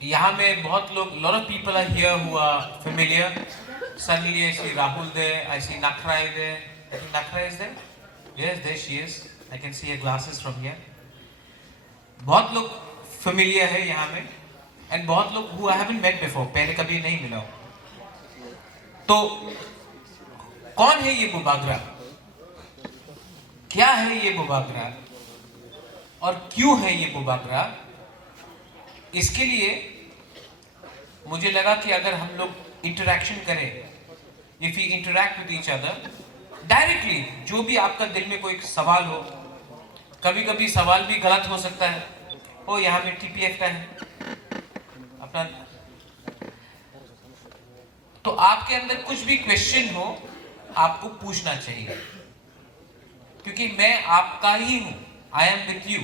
यहाँ में बहुत लोग, lot of people are here who are familiar. Suddenly I see Rahul there, I see Nakra there. I think Nakra is there. Yes, there she is. I can see her glasses from here. बहुत लोग familiar है यहाँ में, and बहुत लोग who I haven't met before, पहले कभी नहीं मिला हूँ. तो कौन है ये बुबागरा? क्या है ये बुबागरा? और क्यों है ये बुबागरा? इसके लिए मुझे लगा कि अगर हम लोग इंटरैक्शन करें, if you interact with each other directly, जो भी आपका दिल में कोई सवाल हो, कभी कभी सवाल भी गलत हो सकता है, ओ यहाँ पे टीपीएफ का है अपना, तो आपके अंदर कुछ भी क्वेश्चन हो आपको पूछना चाहिए, क्योंकि मैं आपका ही हूं, आई एम विथ यू.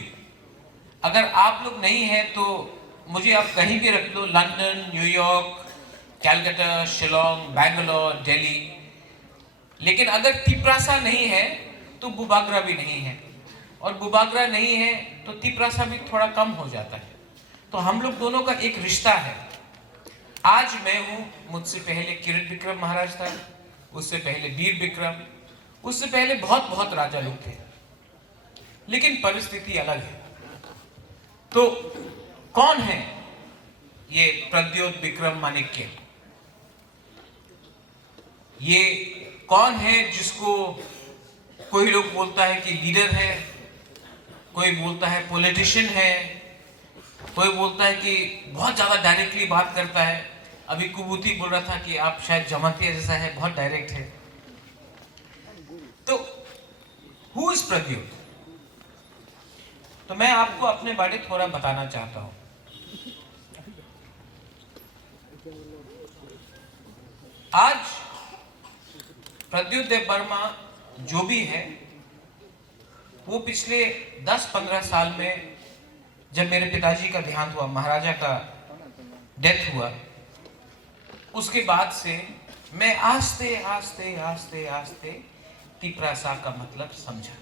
अगर आप लोग नहीं हैं तो मुझे आप कहीं भी रख लो, लंदन, न्यूयॉर्क, कैलकाटा, शिलोंग, बैंगलोर, दिल्ली, लेकिन अगर तिपरासा नहीं है तो बुबागरा भी नहीं है, और बुबागरा नहीं है तो तिपरासा भी थोड़ा कम हो जाता है. तो हम लोग दोनों का एक रिश्ता है. आज मैं हूं, मुझसे पहले किरीट विक्रम महाराज था, उससे पहले वीर विक्रम, उससे पहले बहुत बहुत राजा लोग थे, लेकिन परिस्थिति अलग है. तो कौन है ये प्रद्योत विक्रम माणिक्य? ये कौन है जिसको कोई लोग बोलता है कि लीडर है, कोई बोलता है पॉलिटिशियन है, कोई बोलता है कि बहुत ज्यादा डायरेक्टली बात करता है. अभी कुबूती बोल रहा था कि आप शायद जमातिया जैसा है, बहुत डायरेक्ट है. तो हु इज प्रद्योत? तो मैं आपको अपने बारे थोड़ा बताना चाहता हूं. आज प्रद्योत देबबर्मा जो भी है, वो पिछले 10-15 साल में जब मेरे पिताजी का देहांत हुआ, महाराजा का डेथ हुआ, उसके बाद से मैं आस्ते आस्ते आस्ते आस्ते तिपरासा का मतलब समझा.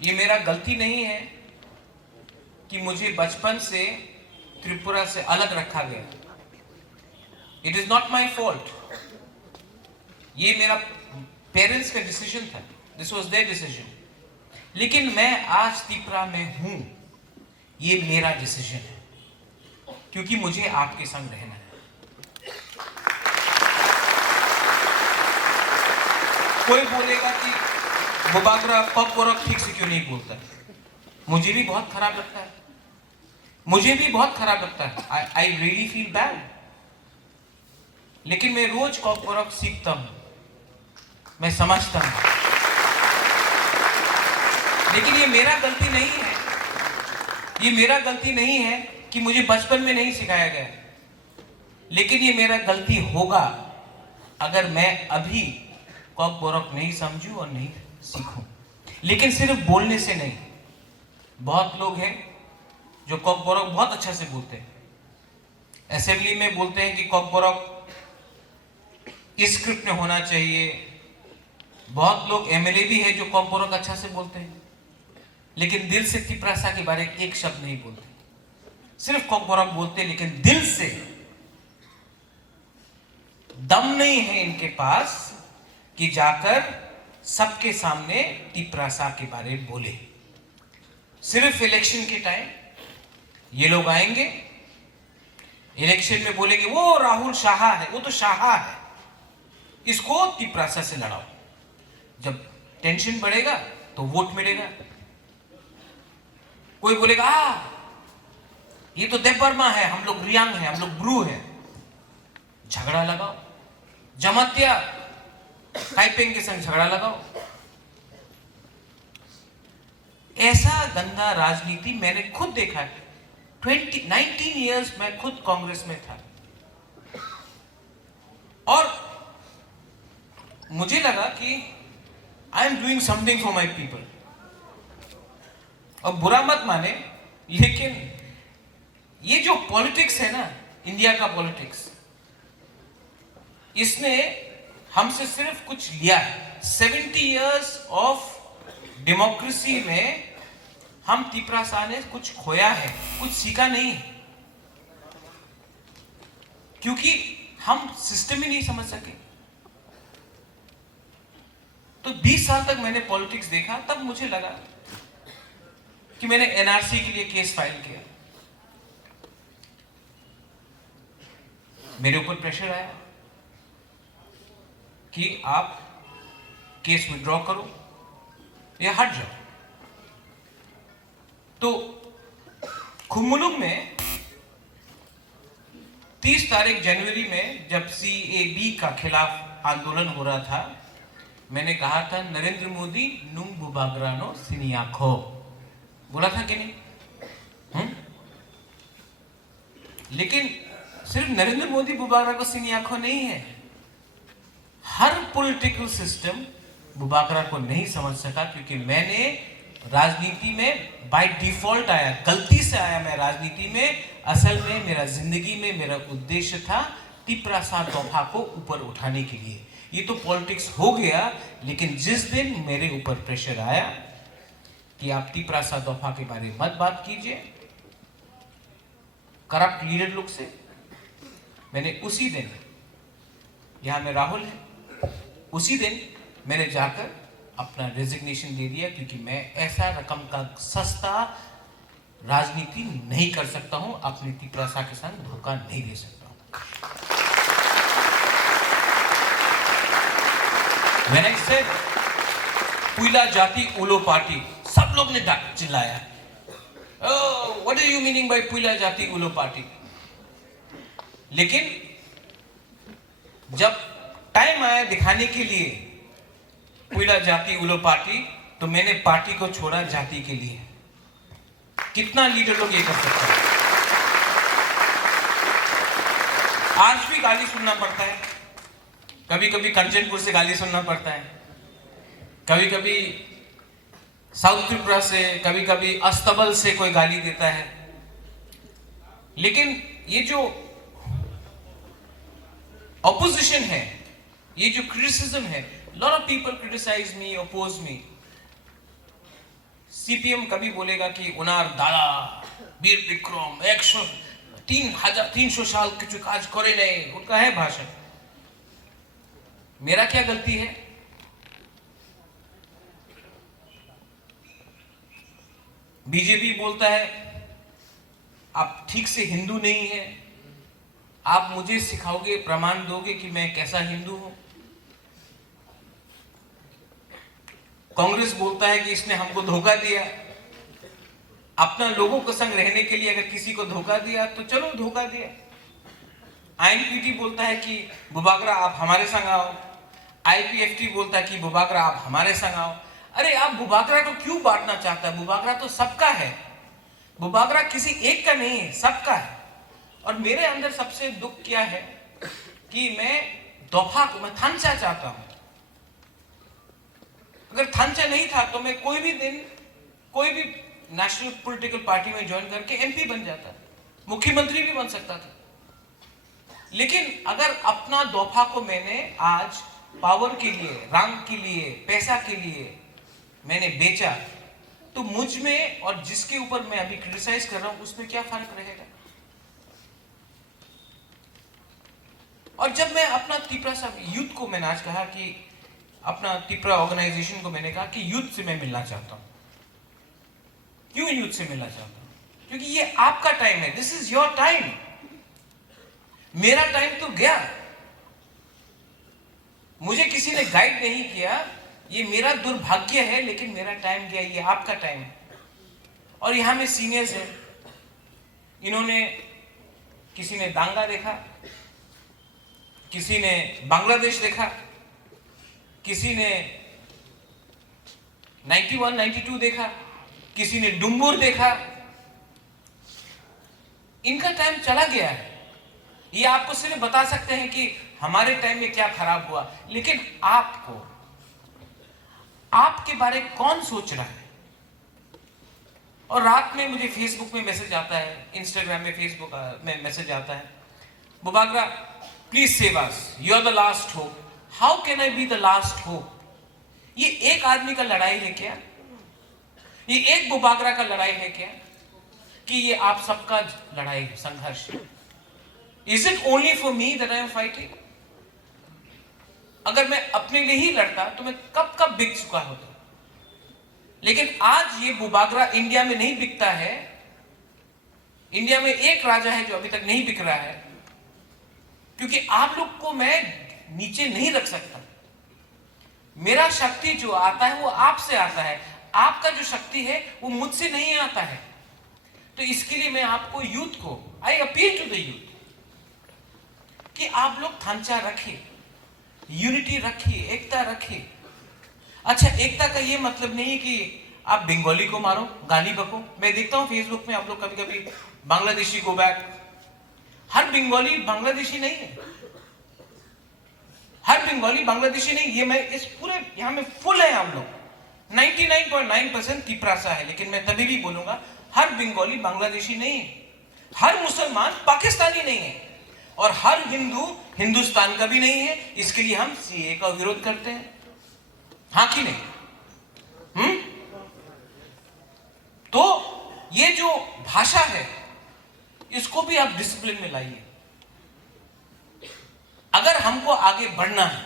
ये मेरा गलती नहीं है कि मुझे बचपन से त्रिपुरा से अलग रखा गया. It is not my fault. ये मेरा पेरेंट्स का डिसीजन था, दिस वॉज देयर डिसीजन. लेकिन मैं आज त्रिपुरा में हूं, ये मेरा डिसीजन है, क्योंकि मुझे आपके संग रहना है. कोई बोलेगा कि बुबागरा कॉकबोरक ठीक से क्यों नहीं बोलता है. मुझे भी बहुत खराब लगता है, मुझे भी बहुत खराब लगता है. I really feel bad. लेकिन मैं रोज कॉकबोरक सीखता हूं, मैं समझता हूं. लेकिन ये मेरा गलती नहीं है, ये मेरा गलती नहीं है कि मुझे बचपन में नहीं सिखाया गया. लेकिन ये मेरा गलती होगा अगर मैं अभी कॉकबोरक नहीं समझूं और नहीं सीखूं. लेकिन सिर्फ बोलने से नहीं. बहुत लोग हैं जो कॉकबोरक बहुत अच्छा से बोलते हैं, असेंबली में बोलते हैं कि कॉकबोरक इस स्क्रिप्ट में होना चाहिए. बहुत लोग एमएलए भी हैं जो कॉकबोरक अच्छा से बोलते हैं, लेकिन दिल से तिपरासा के बारे में एक शब्द नहीं बोलते. सिर्फ कॉकबोरक बोलते, लेकिन दिल से दम नहीं है इनके पास कि जाकर सबके सामने तिपरासा के बारे में बोले. सिर्फ इलेक्शन के टाइम ये लोग आएंगे, इलेक्शन में बोलेंगे वो राहुल शाह है, वो तो शाह है, इसको तिपरासा से लड़ाओ. जब टेंशन बढ़ेगा तो वोट मिलेगा. कोई बोलेगा ये तो देबबर्मा है, हम लोग रियांग है, हम लोग ब्रू है, झगड़ा लगाओ. जमातिया टाइपिंग के संग झगड़ा लगाओ. ऐसा गंदा राजनीति मैंने खुद देखा है. 19 इयर्स मैं खुद कांग्रेस में था, और मुझे लगा कि I am doing something for my people. और बुरा मत माने, लेकिन ये जो पॉलिटिक्स है ना, इंडिया का पॉलिटिक्स, इसने हमसे सिर्फ कुछ लिया है. 70 इयर्स ऑफ डेमोक्रेसी में हम तिपरासा ने कुछ खोया है, कुछ सीखा नहीं. क्योंकि हम सिस्टम ही नहीं समझ सके। तो 20 साल तक मैंने पॉलिटिक्स देखा, तब मुझे लगा कि मैंने एनआरसी के लिए केस फाइल किया। मेरे ऊपर प्रेशर आया कि आप केस विड्रॉ करो या हट जाओ। तो खुम्मुलुंग में 30 तारीख जनवरी में जब CAB का खिलाफ आंदोलन हो रहा था, मैंने कहा था नरेंद्र मोदी नुंग बुबाग्रानो सिनियाखो, बोला था कि नहीं? लेकिन सिर्फ नरेंद्र मोदी बुबाग्रा को सिनियाखो नहीं है, हर पॉलिटिकल सिस्टम बुबाग्रा को नहीं समझ सका, क्योंकि मैंने राजनीति में बाय डिफॉल्ट आया, गलती से आया मैं राजनीति में। असल में मेरा जिंदगी में मेरा उद्देश्य था तिप्रासा तोहफा को ऊपर उठाने के लिए। ये तो पॉलिटिक्स हो गया, लेकिन जिस दिन मेरे ऊपर प्रेशर आया कि आप तिप्रासा तोहफा के बारे में मत बात कीजिए करप्ट लीडर लोग से, मैंने उसी दिन, यहां में राहुल है, उसी दिन मैंने जाकर अपना रेजिग्नेशन दे दिया, क्योंकि मैं ऐसा रकम का सस्ता राजनीति नहीं कर सकता हूं, अपनी तिप्रासा के साथ धोखा नहीं दे सकता हूं। मैंने इससे पुइला जाति उलो पार्टी, सब लोग ने चिल्लाया, what are you meaning by पुइला जाति उलो पार्टी। लेकिन जब टाइम आया दिखाने के लिए पुइला जाति उलो पार्टी, तो मैंने पार्टी को छोड़ा जाति के लिए। कितना लीडर लोग ये कर सकते हैं? आज भी गाली सुनना पड़ता है, कभी कभी कंचनपुर से गाली सुनना पड़ता है, कभी कभी साउथ त्रिपुरा से, कभी कभी अस्तबल से कोई गाली देता है। लेकिन ये जो ऑपोजिशन है, ये जो क्रिटिसिज्म है, lot of people criticize me, oppose me. CPM कभी बोलेगा कि उनार दादा वीर विक्रम 300 साल कुछ काज करे नहीं, उनका है भाषण। मेरा क्या गलती है? बीजेपी बोलता है आप ठीक से हिंदू नहीं है, आप मुझे सिखाओगे, प्रमाण दोगे कि मैं कैसा हिंदू हूं। कांग्रेस बोलता है कि इसने हमको धोखा दिया। अपना लोगों के संग रहने के लिए अगर किसी को धोखा दिया तो चलो धोखा दिया। INPT बोलता है कि बुबाग्रा आप हमारे संग आओ, IPFT बोलता है कि बुबाग्रा आप हमारे संग आओ। अरे आप बुबाग्रा को क्यों बांटना चाहता है? बुबाग्रा तो सबका है, बुबाग्रा किसी एक का नहीं है, सबका है। और मेरे अंदर सबसे दुख क्या है कि मैं दोफा को, मैं थानचा चाहता हूं। अगर थानचा नहीं था तो मैं कोई भी दिन कोई भी नेशनल पॉलिटिकल पार्टी में ज्वाइन करके MP बन जाता, मुख्यमंत्री भी बन सकता था। लेकिन अगर अपना दोफा को मैंने आज पावर के लिए, रंग के लिए, पैसा के लिए मैंने बेचा, तो मुझ में और जिसके ऊपर मैं अभी क्रिटिसाइज कर रहा हूं उसमें क्या फर्क रहेगा? और जब मैं अपना तिप्रासा यूथ को, मैंने आज कहा कि अपना तिप्रा ऑर्गेनाइजेशन को मैंने कहा कि यूथ से मैं मिलना चाहता हूं। क्यों यूथ से मिलना चाहता हूं? क्योंकि ये आपका टाइम है, दिस इज योर टाइम। मेरा टाइम तो गया, मुझे किसी ने गाइड नहीं किया, ये मेरा दुर्भाग्य है, लेकिन मेरा टाइम गया, ये आपका टाइम है। और यहां में सीनियर्स हैं, इन्होंने, किसी ने दांगा देखा, किसी ने बांग्लादेश देखा, किसी ने 91, 92 देखा, किसी ने डुम्बुर देखा। इनका टाइम चला गया है। ये आपको सिर्फ बता सकते हैं कि हमारे टाइम में क्या खराब हुआ, लेकिन आपको, आपके बारे में कौन सोच रहा है? और रात में मुझे फेसबुक में मैसेज आता है, इंस्टाग्राम में, फेसबुक में मैसेज आता है, Bubagra please save us, you are the last hope. How can I be the last hope? ये एक आदमी का लड़ाई है क्या? ये एक बुबाग्रा का लड़ाई है क्या? कि ये आप सबका लड़ाई, संघर्ष? Is it only for me that I am fighting? अगर मैं अपने लिए ही लड़ता तो मैं कब कब बिक चुका होता। लेकिन आज ये बुबागरा इंडिया में नहीं बिकता है। इंडिया में एक राजा है जो अभी तक नहीं बिक रहा है, क्योंकि आप लोग को मैं नीचे नहीं रख सकता। मेरा शक्ति जो आता है वो आपसे आता है, आपका जो शक्ति है वो मुझसे नहीं आता है। तो इसके लिए मैं आपको यूथ को, I appeal to the youth कि आप लोग थांचा रखिए, यूनिटी रखिए, एकता रखिए। अच्छा, एकता का ये मतलब नहीं है कि आप बंगाली को मारो, गाली बको। मैं देखता हूं फेसबुक में आप लोग कभी कभी बांग्लादेशी गो बैक। हर बंगाली बांग्लादेशी नहीं है, हर बंगाली बांग्लादेशी नहीं। ये मैं इस पूरे यहां में फुल है हम लोग 99.9% तिपरासा है। लेकिन मैं तभी भी बोलूंगा हर बंगाली बांग्लादेशी नहीं है, हर मुसलमान पाकिस्तानी नहीं है, और हर हिंदू हिंदुस्तान का भी नहीं है। इसके लिए हम सीए का विरोध करते हैं, हाँ कि नहीं? तो ये जो भाषा है इसको भी आप डिसिप्लिन में लाइए। अगर हमको आगे बढ़ना है,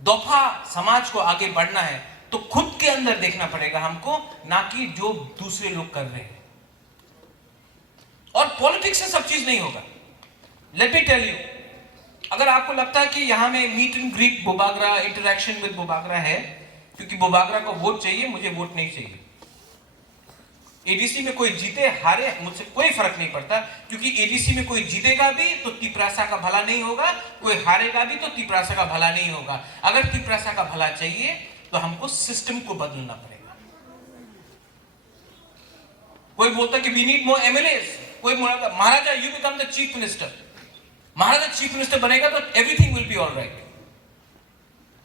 दोफा समाज को आगे बढ़ना है, तो खुद के अंदर देखना पड़ेगा हमको, ना कि जो दूसरे लोग कर रहे हैं। और पॉलिटिक्स से सब चीज नहीं होगा। लेट मी टेल यू, अगर आपको लगता है कि यहां में meet and greet Bubagra, interaction with Bubagra है, क्योंकि बुबागरा को वोट चाहिए, मुझे वोट नहीं चाहिए। एडीसी में कोई जीते हारे मुझसे कोई फर्क नहीं पड़ता, क्योंकि एडीसी में कोई जीतेगा भी तो तिपरासा का भला नहीं होगा, कोई हारेगा भी तो तिपरासा का भला नहीं होगा। अगर तिपरासा का भला चाहिए तो हमको सिस्टम को बदलना पड़ेगा। कोई बोलता कि वी नीड मोर एमएलएस, कोई बोलता Maharaja you become the chief minister, Maharaja chief minister बनेगा तो everything will be all right.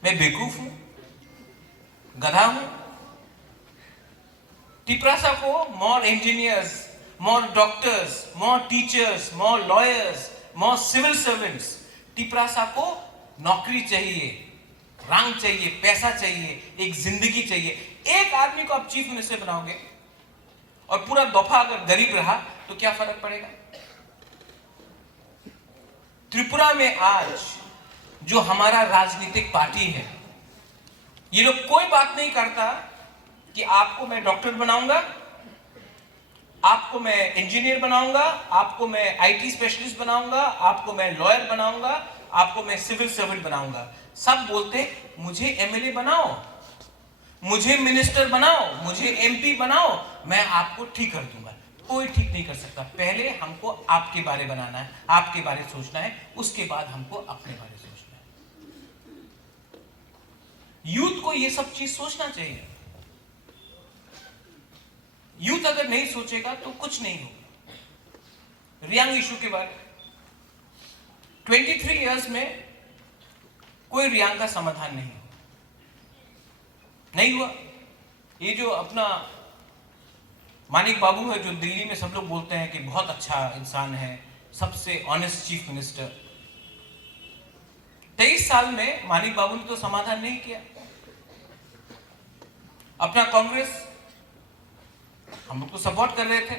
मैं बेवकूफ हूं, गधा हूं? तिपरासा को more engineers, more doctors, more teachers, more lawyers, more civil servants, Tiprasa को नौकरी चाहिए, रंग चाहिए, पैसा चाहिए, एक जिंदगी चाहिए। एक आदमी को आप चीफ मिनिस्टर बनाओगे और पूरा दफा अगर गरीब रहा तो क्या फर्क पड़ेगा? त्रिपुरा में आज जो हमारा राजनीतिक पार्टी है, ये लोग कोई बात नहीं करता कि आपको मैं डॉक्टर बनाऊंगा, आपको मैं इंजीनियर बनाऊंगा, आपको मैं आईटी स्पेशलिस्ट बनाऊंगा, आपको मैं लॉयर बनाऊंगा, आपको मैं सिविल सर्वेंट बनाऊंगा। सब बोलते मुझे एमएलए बनाओ, मुझे मिनिस्टर बनाओ, मुझे एमपी बनाओ, मैं आपको ठीक कर दूंगा। कोई ठीक नहीं कर सकता। पहले हमको आपके बारे बनाना है, आपके बारे सोचना है, उसके बाद हमको अपने बारे सोचना है। यूथ को ये सब चीज सोचना चाहिए। यूथ अगर नहीं सोचेगा तो कुछ नहीं होगा। रियांग इशू के बाद 23 इयर्स में कोई रियांग का समाधान नहीं हुआ। ये जो अपना मानिक बाबू है, जो दिल्ली में सब लोग बोलते हैं कि बहुत अच्छा इंसान है, सबसे ऑनेस्ट चीफ मिनिस्टर, 23 साल में मानिक बाबू ने तो समाधान नहीं किया। अपना कांग्रेस हम लोग तो सपोर्ट कर रहे थे,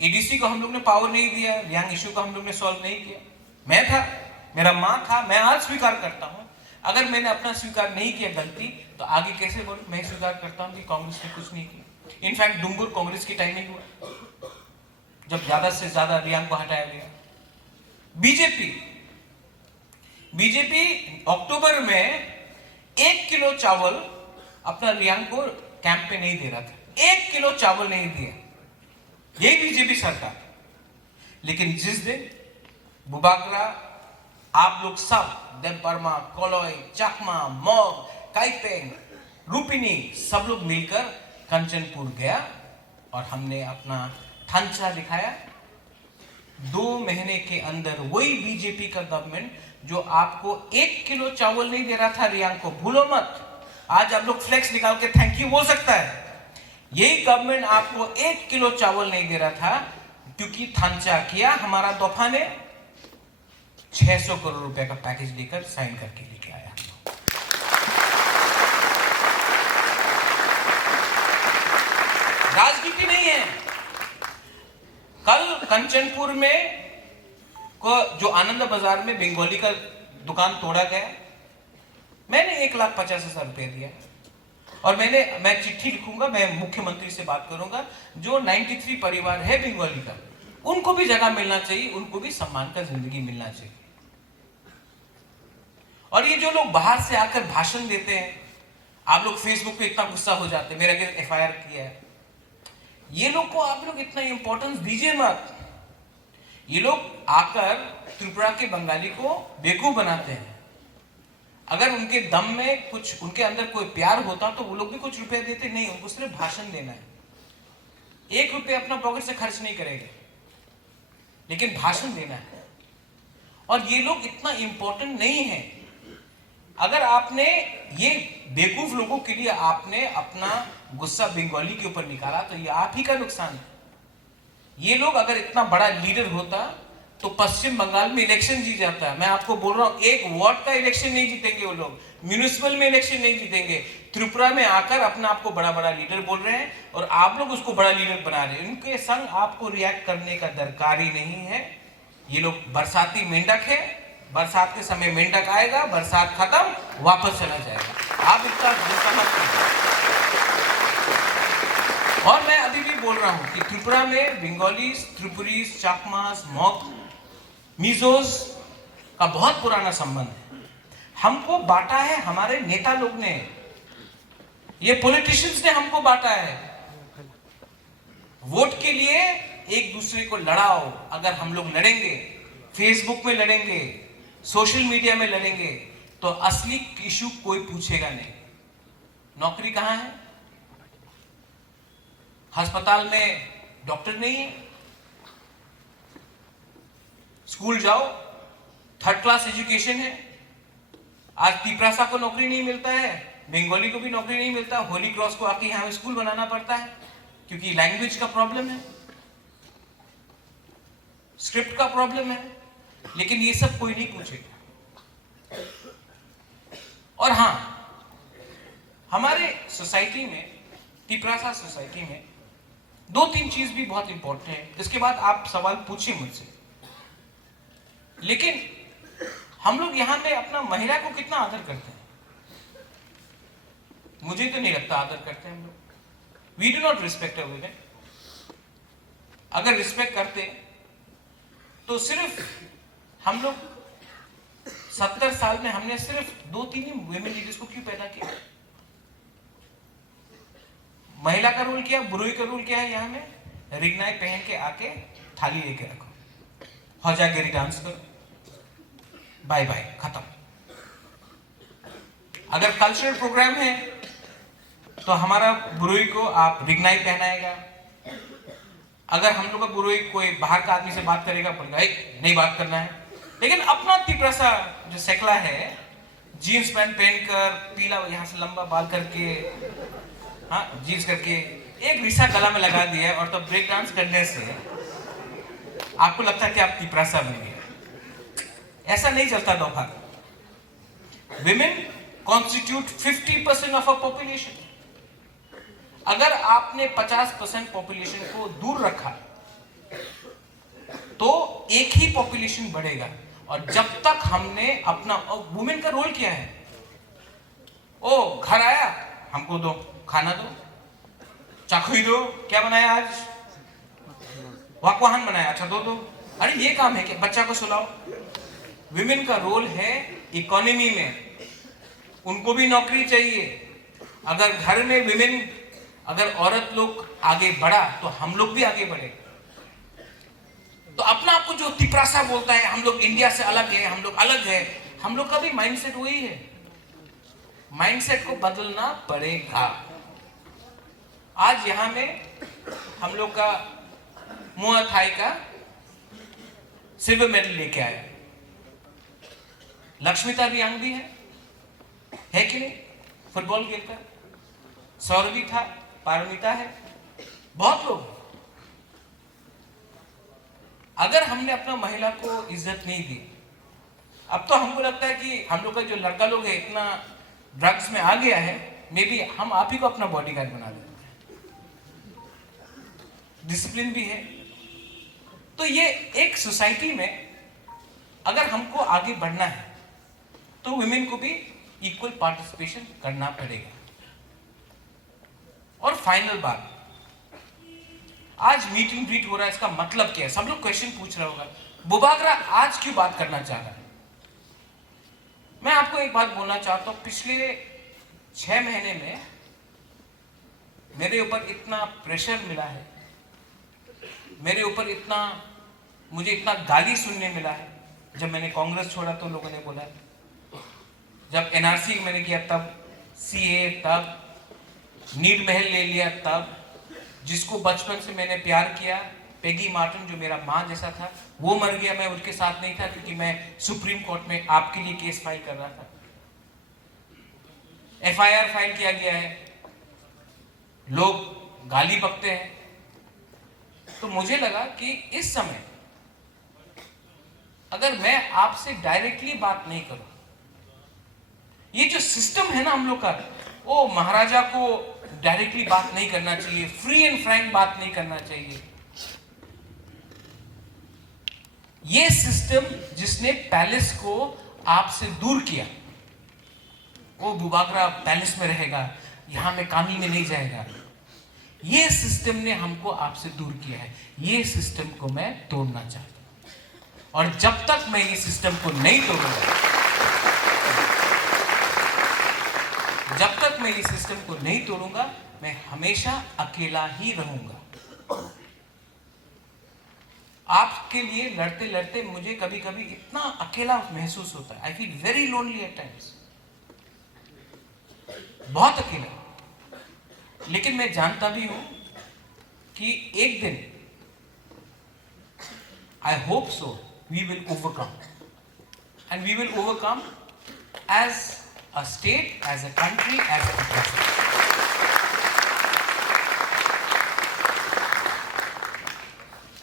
एडीसी को हम लोग ने पावर नहीं दिया, रियांग इशू को हम लोग ने सॉल्व नहीं किया। मैं था, मेरा मां था, मैं आज स्वीकार करता हूं। अगर मैंने अपना स्वीकार नहीं किया गलती, तो आगे कैसे बोलूं? मैं स्वीकार करता हूं कि कांग्रेस ने कुछ नहीं किया। इनफैक्ट डुंगुर कांग्रेस की टाइमिंग हुआ जब ज्यादा से ज्यादा रियांग को हटाया गया। बीजेपी अक्टूबर में 1 किलो चावल अपना रियांग को कैंप पे नहीं दे रहा था। 1 किलो चावल नहीं दिया, यही बीजेपी सरकार। लेकिन जिस दिन बुबागरा, आप लोग सब, देवबर्मा, कोलोई, चकमा, मॉग, काइपेंग, रूपिनी, सब लोग मिलकर कंचनपुर गया और हमने अपना थांचा दिखाया। 2 महीने के अंदर वही बीजेपी का गवर्नमेंट जो आपको 1 किलो चावल नहीं दे रहा था रियांग को, भूलो मत, आज आप लोग फ्लेक्स निकाल के थैंक यू बोल सकता है। यही गवर्नमेंट आपको 1 किलो चावल नहीं दे रहा था, क्योंकि थांचा किया हमारा दफा ने 600 करोड़ रुपए का पैकेज लेकर साइन करके लेके आया। राजनीति नहीं है, कल कंचनपुर में को जो आनंद बाजार में बंगाली का दुकान तोड़ा गया, मैंने 1,50,000 रुपये दिया और मैं चिट्ठी लिखूंगा, मैं मुख्यमंत्री से बात करूंगा। जो 93 परिवार है बंगाली का, उनको भी जगह मिलना चाहिए, उनको भी सम्मान का जिंदगी मिलना चाहिए। और ये जो लोग बाहर से आकर भाषण देते हैं, आप लोग फेसबुक पे इतना गुस्सा हो जाते हैं, मेरे अगेंस्ट एफआईआर किया है, ये लोग को आप लोग इतना इंपॉर्टेंस दीजिए मत। ये लोग आकर त्रिपुरा के बंगाली को बेवकूफ बनाते हैं। अगर उनके दम में कुछ, उनके अंदर कोई प्यार होता तो वो लोग भी कुछ रुपए देते, नहीं, उनको सिर्फ भाषण देना है। 1 रुपये अपना पॉकेट से खर्च नहीं करेंगे, लेकिन भाषण देना है। और ये लोग इतना इंपॉर्टेंट नहीं है। अगर आपने ये बेवकूफ लोगों के लिए आपने अपना गुस्सा बंगाली के ऊपर निकाला तो ये आप ही का नुकसान है। ये लोग अगर इतना बड़ा लीडर होता तो पश्चिम बंगाल में इलेक्शन जीत जाता है। मैं आपको बोल रहा हूं, एक वार्ड का इलेक्शन नहीं जीतेंगे वो लोग, म्यूनिसिपल में इलेक्शन नहीं जीतेंगे। त्रिपुरा में आकर अपने आप को बड़ा बड़ा लीडर बोल रहे हैं और आप लोग उसको बड़ा लीडर बना रहे हैं। उनके संग आपको रिएक्ट करने का दरकार ही नहीं है। ये लोग बरसाती मेंढक है, बरसात के समय मेंढक आएगा, बरसात खत्म, वापस चला जाएगा। आप इसका गुस्सा मत कीजिए। और मैं अभी भी बोल रहा हूं कि त्रिपुरा में बंगालीज, त्रिपुरीज, चाकमास, मौक, मिजोज का बहुत पुराना संबंध है। हमको बांटा है हमारे नेता लोग ने, ये पॉलिटिशियंस ने हमको बांटा है। वोट के लिए एक दूसरे को लड़ाओ। अगर हम लोग लड़ेंगे, फेसबुक में लड़ेंगे, सोशल मीडिया में लड़ेंगे, तो असली इशू कोई पूछेगा नहीं। नौकरी कहां है? अस्पताल में डॉक्टर नहीं है। स्कूल जाओ, 3rd क्लास एजुकेशन है। आज तिपरासा को नौकरी नहीं मिलता है, बंगाली को भी नौकरी नहीं मिलता। होली क्रॉस को आके यहां स्कूल बनाना पड़ता है क्योंकि लैंग्वेज का प्रॉब्लम है, स्क्रिप्ट का प्रॉब्लम है। लेकिन ये सब कोई नहीं पूछेगा। और हां, हमारे सोसाइटी में, तिपरासा सोसाइटी में 2-3 चीज भी बहुत इंपॉर्टेंट है। इसके बाद आप सवाल पूछिए मुझसे। लेकिन हम लोग यहां पे अपना महिला को कितना आदर करते हैं? मुझे तो नहीं लगता आदर करते हैं हम लोग। We do not respect a women. अगर रिस्पेक्ट करते तो सिर्फ हम लोग 70 साल में हमने सिर्फ 2-3 ही वुमेन लीडर्स को क्यों पैदा किया? महिला का रोल क्या, बुरुई का रोल क्या है? यहाँ में रिगनाई पहन के आके थाली लेके रखो, हौजागिरी डांस करो, बाय बाय, खत्म। अगर कल्चरल प्रोग्राम है तो हमारा बुरुई को आप रिगनाई पहनाएगा। अगर हम लोग का बुरुई कोई बाहर का आदमी से बात करेगा, बोलेगा नहीं बात करना है। लेकिन अपना तिपरासा जो सेकला है, जीन्स पैंट पहनकर, पीला यहां से लंबा बाल करके, हाँ जीन्स करके, एक रिसा गला में लगा दिया और तब ब्रेक डांस करने से आपको लगता है कि आप तिपरासा बन गए। ऐसा नहीं चलता दोपहर। Women constitute 50% of a population. अगर आपने 50% पॉपुलेशन को दूर रखा तो एक ही पॉपुलेशन बढ़ेगा। और जब तक हमने अपना, वुमेन का रोल क्या है? ओ घर आया, हमको दो, खाना दो, चाकू दो, क्या बनाया आज, वाकवाहन बनाया, अच्छा दो। अरे ये काम है कि बच्चा को सुलाओ। विमेन का रोल है इकोनॉमी में, उनको भी नौकरी चाहिए। अगर घर में विमेन, अगर औरत लोग आगे बढ़ा तो हम लोग भी आगे बढ़े। तो अपना आपको जो तिपरासा बोलता है, हम लोग इंडिया से अलग है, हम लोग अलग है, हम लोग का भी माइंडसेट वही है। माइंडसेट को बदलना पड़ेगा। आज यहां में हम लोग का मुआ थाई का सिल्वर मेडल लेके आया, लक्ष्मीता रियांग भी है कि नहीं, फुटबॉल खेलकर। सौरभी था, पारमिता है, बहुत लोग। अगर हमने अपना महिला को इज्जत नहीं दी, अब तो हमको लगता है कि हम लोग का जो लड़का लोग है इतना ड्रग्स में आ गया है, मे बी हम आप ही को अपना बॉडीगार्ड बना देते हैं। डिसिप्लिन भी है, तो ये एक सोसाइटी में अगर हमको आगे बढ़ना है तो वुमेन को भी इक्वल पार्टिसिपेशन करना पड़ेगा। और फाइनल बात, आज मीट एंड ग्रीट हो रहा है, इसका मतलब क्या है? सब लोग क्वेश्चन पूछ रहे होगा, बुबागरा आज क्यों बात करना चाह रहा है? मैं आपको एक बात बोलना चाहता हूं, पिछले 6 महीने में मेरे ऊपर इतना प्रेशर मिला है, मेरे ऊपर मुझे इतना गाली सुनने मिला है। जब मैंने कांग्रेस छोड़ा तो लोगों ने बोला, जब एनआरसी मैंने किया तब, सीए तब, नीर महल ले लिया तब, जिसको बचपन से मैंने प्यार किया, पेगी मार्टिन जो मेरा माँ जैसा था, वो मर गया, मैं उसके साथ नहीं था क्योंकि मैं सुप्रीम कोर्ट में आपके लिए केस फाइल कर रहा था। एफआईआर फाइल किया गया है, लोग गाली बकते हैं। तो मुझे लगा कि इस समय अगर मैं आपसे डायरेक्टली बात नहीं करूं, ये जो सिस्टम है ना हम लोग का, वो महाराजा को डायरेक्टली बात नहीं करना चाहिए, फ्री एंड फ्रैंक बात नहीं करना चाहिए। ये सिस्टम जिसने पैलेस को आपसे दूर किया, वो बुबागरा पैलेस में रहेगा, यहां में कामी में नहीं जाएगा, ये सिस्टम ने हमको आपसे दूर किया है। ये सिस्टम को मैं तोड़ना चाहता हूं, और जब तक मैं ये सिस्टम को नहीं तोड़ूंगा, जब तक मैं इस सिस्टम को नहीं तोड़ूंगा, मैं हमेशा अकेला ही रहूंगा। आपके लिए लड़ते लड़ते मुझे कभी कभी इतना अकेला महसूस होता है। I feel very lonely at times, बहुत अकेला। लेकिन मैं जानता भी हूं कि एक दिन, I hope so, we will overcome, and we will overcome as a state, as a country, as a people.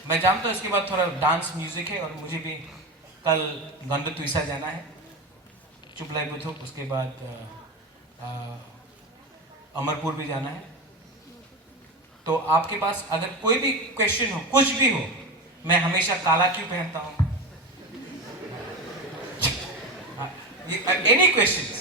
मैं जानता हूं इसके बाद थोड़ा डांस म्यूजिक है, और मुझे भी कल गंडतुइसा जाना है, चुपलाई बुथुक, उसके बाद अमरपुर भी जाना है। तो आपके पास अगर कोई भी क्वेश्चन हो, कुछ भी हो, मैं हमेशा काला क्यों पहनता हूं, एनी क्वेश्चंस,